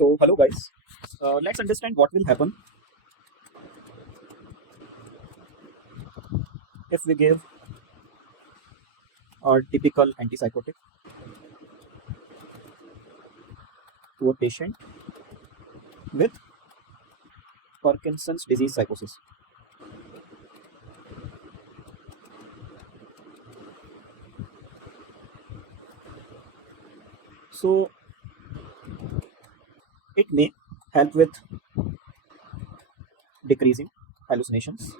So, hello guys. Let's understand what will happen if we give a typical antipsychotic to a patient with Parkinson's disease psychosis. So, it may help with decreasing hallucinations,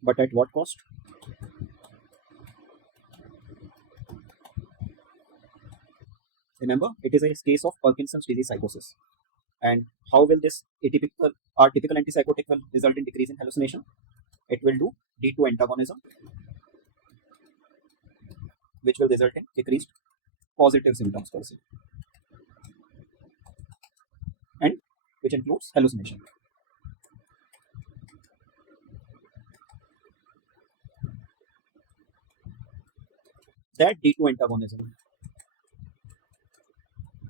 but at what cost? Remember, it is a case of Parkinson's disease psychosis. And how will this atypical or typical antipsychotic will result in decrease in hallucination? It will do D2 antagonism, which will result in decreased positive symptoms per se, and which includes hallucination. That D2 antagonism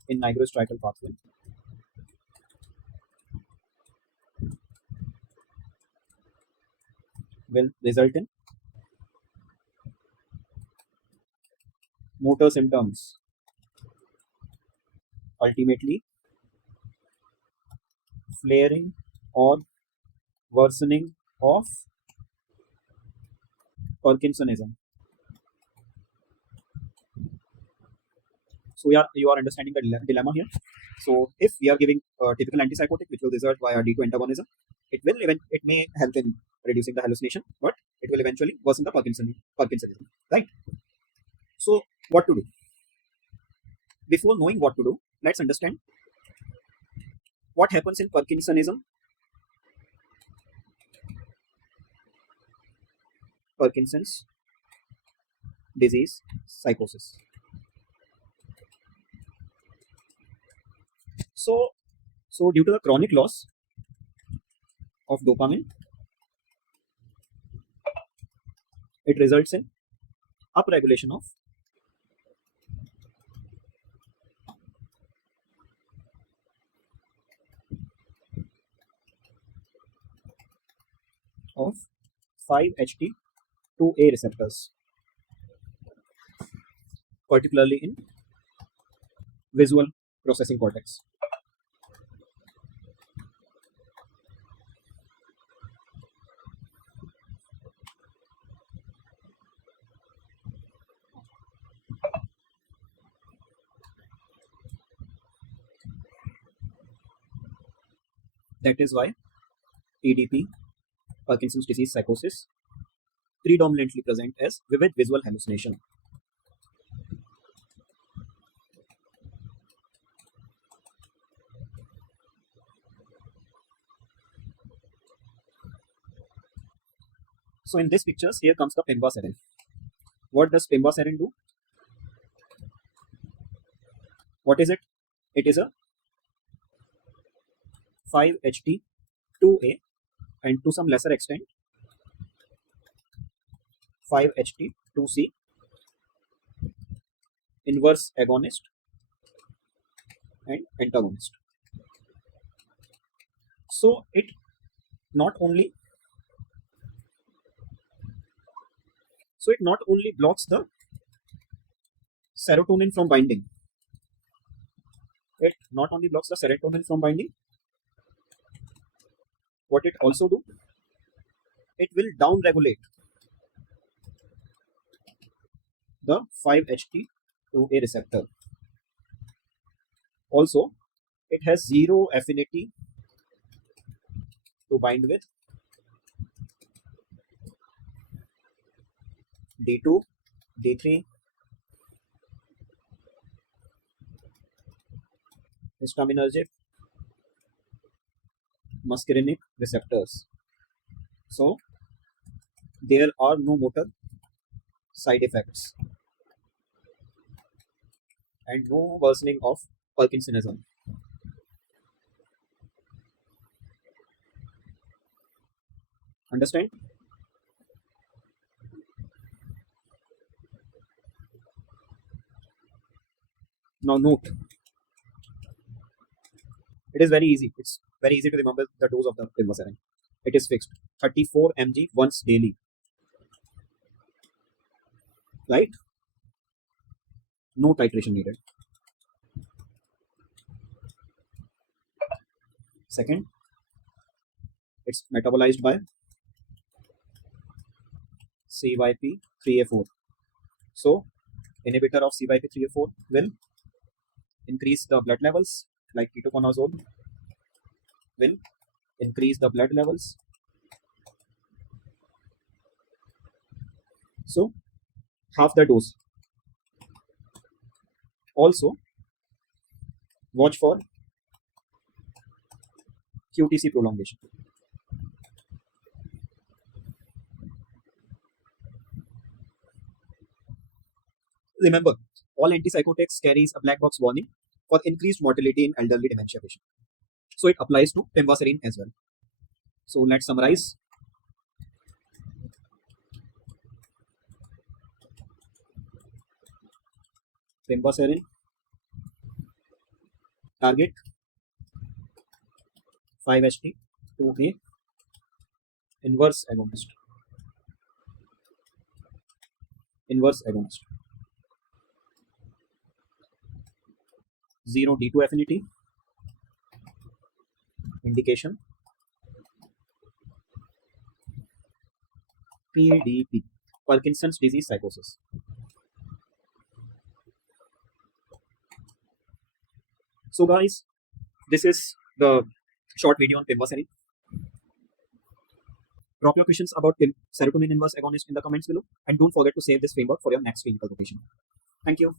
in nigrostriatal pathway will result in motor symptoms, ultimately flaring or worsening of Parkinsonism. So you are understanding the dilemma here. So if we are giving a typical antipsychotic, which will result via D2 antagonism, it may help in reducing the hallucination, but it will eventually worsen the Parkinsonism. Right? So what to do? Before knowing what to do, let's understand what happens in Parkinsonism, Parkinson's disease psychosis. So due to the chronic loss of dopamine, it results in upregulation of 5-HT2A receptors, particularly in visual processing cortex. That is why PDP, Parkinson's disease psychosis, predominantly present as vivid visual hallucination. So in this pictures, here comes the Pimvaserin. What does Pimvaserin do? What is it? It is a 5-HT2A and to some lesser extent 5-HT2C inverse agonist and antagonist. So it not only blocks the serotonin from binding. It not only blocks the serotonin from binding, what it also do? It will downregulate the 5-HT2A receptor. Also, it has zero affinity to bind with D2, D3, histaminergic, muscarinic receptors. So, there are no motor side effects and no worsening of Parkinsonism. Understand? Now note, It is very easy. It's very easy to remember the dose of the Pimvaserin. It is fixed 34 mg once daily, right? No titration needed. Second, it's metabolized by CYP3A4. So, inhibitor of CYP3A4 will increase the blood levels, like ketoconazole will increase the blood levels. So, half the dose. Also, watch for QTC prolongation. Remember, all antipsychotics carries a black box warning for increased mortality in elderly dementia patients. So it applies to Pimvaserin as well. So let's summarize. Pimvaserin target 5-HT2A inverse agonist. Inverse agonist. 0 D2 affinity. Indication PDP, Parkinson's disease psychosis. So guys, this is the short video on Pimvaserin. Drop your questions about serotonin inverse agonist in the comments below, and don't forget to save this framework for your next clinical rotation. Thank you.